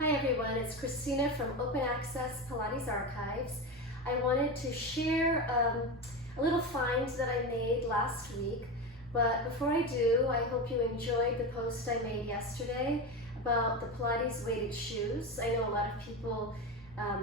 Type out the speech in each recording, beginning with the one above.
Hi everyone, it's Christina from Open Access Pilates Archives. I wanted to share a little find that I made last week, but before I do, I hope you enjoyed the post I made yesterday about the Pilates weighted shoes. I know a lot of people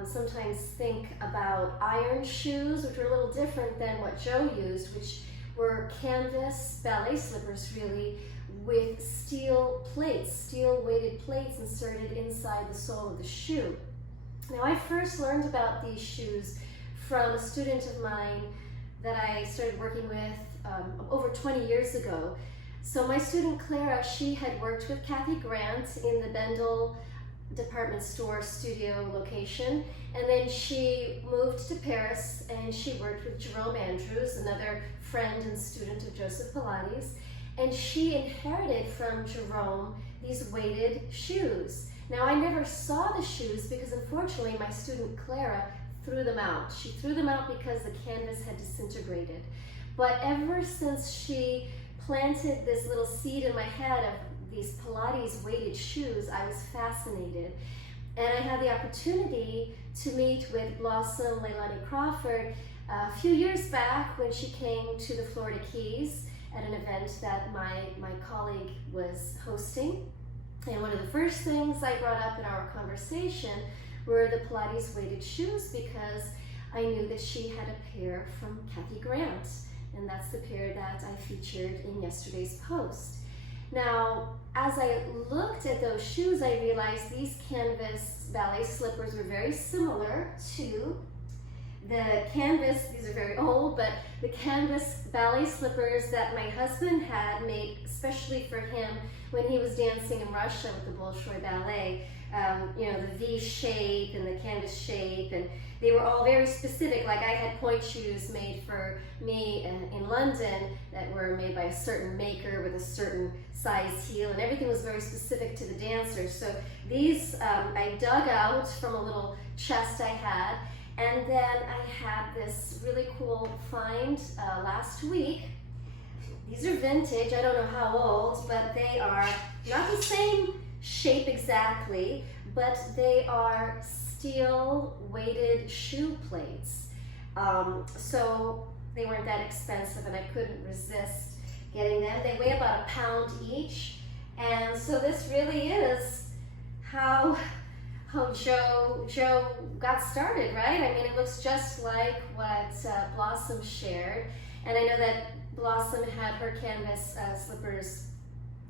sometimes think about iron shoes, which are a little different than what Joe used, which were canvas ballet slippers really, with steel plates, steel weighted plates inserted inside the sole of the shoe. Now, I first learned about these shoes from a student of mine that I started working with over 20 years ago. So my student Clara, she had worked with Kathy Grant in the Bendel department store studio location, and then she moved to Paris and she worked with Jerome Andrews, another friend and student of Joseph Pilates. And she inherited from Jerome these weighted shoes. Now, I never saw the shoes because unfortunately my student Clara threw them out. She threw them out because the canvas had disintegrated. But ever since she planted this little seed in my head of these Pilates weighted shoes, I was fascinated. And I had the opportunity to meet with Blossom Leilani Crawford a few years back when she came to the Florida Keys at an event that my colleague was hosting. And one of the first things I brought up in our conversation were the Pilates weighted shoes, because I knew that she had a pair from Kathy Grant, and that's the pair that I featured in yesterday's post. Now, as I looked at those shoes, I realized these canvas ballet slippers were very similar to the canvas, these are very old, but the canvas ballet slippers that my husband had made especially for him when he was dancing in Russia with the Bolshoi Ballet. You know, the V shape and the canvas shape, and they were all very specific. Like, I had point shoes made for me in London that were made by a certain maker with a certain size heel, and everything was very specific to the dancers. So these I dug out from a little chest I had. And then I had this really cool find last week. These are vintage, I don't know how old, but they are not the same shape exactly, but they are steel weighted shoe plates. So they weren't that expensive and I couldn't resist getting them. They weigh about a pound each. And so this really is how Joe got started, right? I mean, it looks just like what Blossom shared. And I know that Blossom had her canvas slippers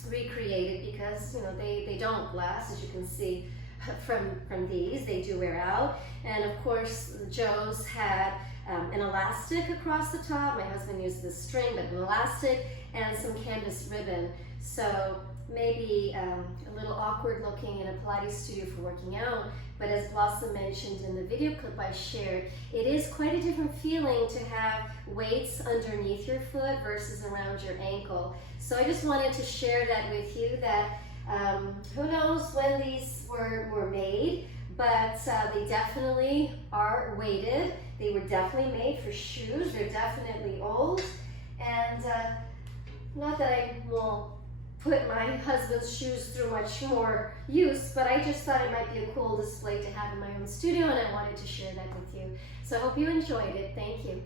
recreated because, you know, they don't last, as you can see from these. They do wear out. And of course, Joe's had an elastic across the top. My husband used the string, but an elastic and some canvas ribbon. So maybe a little awkward looking in a Pilates studio for working out, but as Blossom mentioned in the video clip I shared, it is quite a different feeling to have weights underneath your foot versus around your ankle. So I just wanted to share that with you, that who knows when these were made, but they definitely are weighted. They were definitely made for shoes. They're definitely old, and not that I will put my husband's shoes through much more use, but I just thought it might be a cool display to have in my own studio, and I wanted to share that with you. So I hope you enjoyed it. Thank you.